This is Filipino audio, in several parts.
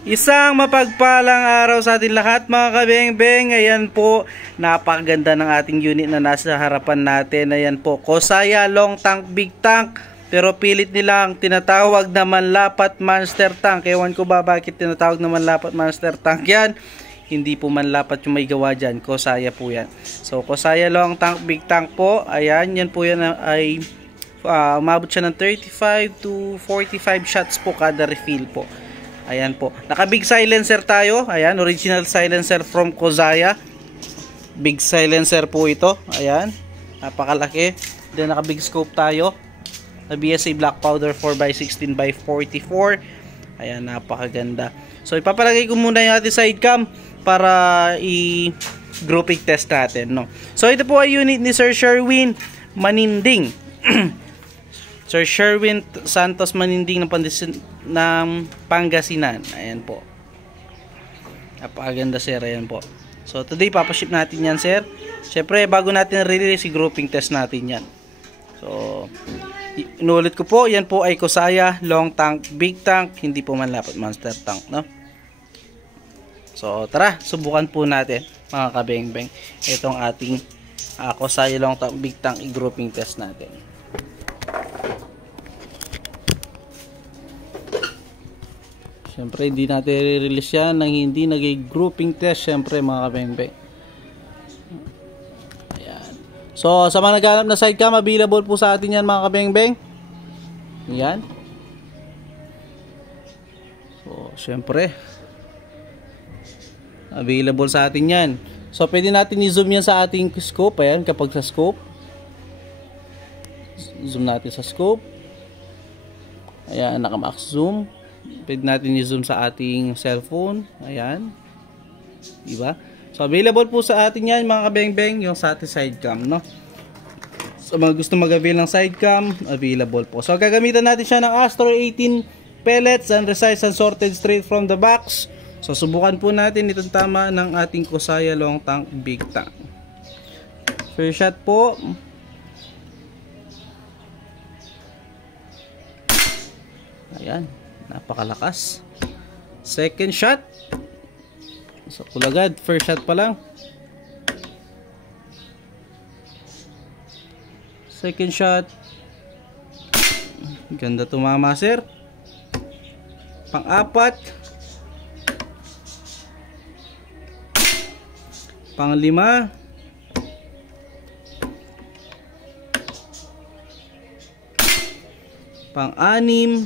Isang mapagpalang araw sa ating lahat mga kabeng-beng. Ayan po, napakaganda ng ating unit na nasa harapan natin. Ayan po, Kosaya Long Tank Big Tank. Pero pilit nilang tinatawag na manlapat monster tank. Ewan ko ba bakit tinatawag na manlapat monster tank yan. Hindi po manlapat yung may gawa dyan. Kosaya po yan. So, Kosaya Long Tank Big Tank po. Ayan, yan po yan ay umabot siya ng 35 to 45 shots po kada refill po. Ayan po. Naka big silencer tayo. Ayan, original silencer from Kosaya. Big silencer po ito. Ayan. Napakalaki. Then naka big scope tayo. Na BSA black powder 4x16x44. Ayan, napakaganda. So ipapalagay ko muna yung ating side cam para i-grouping test natin, no. So ito po ay unit ni Sir Sherwin Maninding. Sir Sherwin Santos Maninding ng Pangasinan. Ayan po. Napakaganda sir. Ayan po. So today papaship natin yan sir. Siyempre bago natin release, grouping test natin yan. So inulit ko po, yan po ay Kosaya Long Tank Big Tank. Hindi po manlapat monster tank, no? So tara, subukan po natin mga kabeng-beng itong ating Kosaya Long Tank Big Tank i-grouping test natin. Siyempre hindi natin i-release yan nang hindi nag-grouping test siyempre mga kabeng-beng. Ayan. So sa mga naghanap na side cam, available po sa atin yan mga kabeng-beng. Ayan. So siyempre available sa atin yan. So pwede natin i-zoom yan sa ating scope. Ayan, kapag sa scope, zoom natin sa scope. Ayan, naka-max zoom. Pwede natin i-zoom sa ating cellphone. Ayan. Diba? So available po sa atin yan mga kabeng-beng, yung sa ating side cam, no? So mga gusto mag-avail ng side cam, available po. So gagamitan natin siya ng Astro 18 pellets and resized and sorted straight from the box. So subukan po natin itong tama ng ating Kosaya Long Tank Big Tank. First shot po. Ayan, napakalakas. Second shot. So kulagad, first shot pa lang. Second shot. Ganda tumama sir. Pang-apat. Pang-lima. Pang-anim.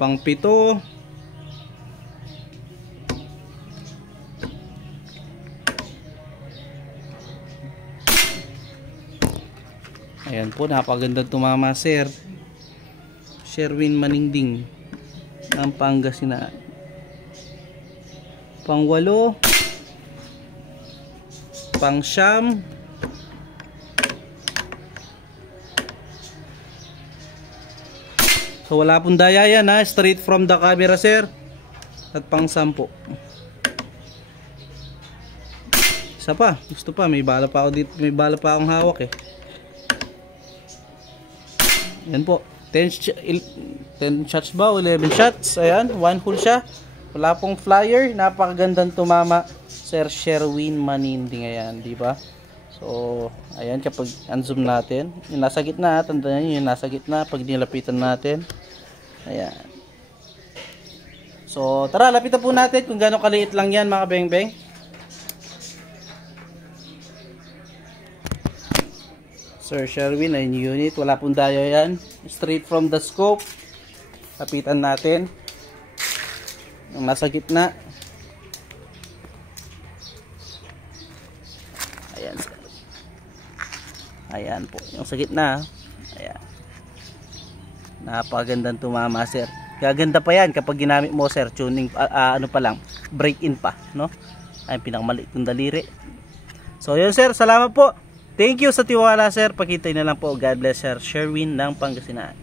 Pang-pito. Ayan po, napagandang tumama sir. Sherwin Maninding ng Pangasinan. Pang-walo. Pang-siyam. So wala pong daya yan ha, straight from the camera sir. At pang-sampo. Isa pa, gusto pa, may bala pa ako dito, may bala pa akong hawak eh. Yan po. 10 shots ba? 11 shots. Ayan, one hole siya. Wala pong flyer. Napakagandang tumama Sir Sherwin Maninding. Ayan, di ba? So, ayan, kapag unzoom natin, yung nasa gitna, tandaan nyo, yung nasa gitna, pag nilapitan natin. Ayan. So, tara, lapitan po natin kung gaano kaliit lang yan mga beng-beng. Sir Sherwin ay new unit, wala pong daya yan. Straight from the scope. Lapitan natin. Yung nasa gitna. Ayan. Ayan po, yung sa gitna. Ayan. Napagandang tumama sir. Gaganda pa yan kapag ginamit mo sir, tuning, ano pa lang, break in pa, no? Ay, pinakamaliit ng daliri. So yun sir, salamat po. Thank you sa tiwala sir. Pakita na lang po. God bless Sir Sherwin ng Pangasinan.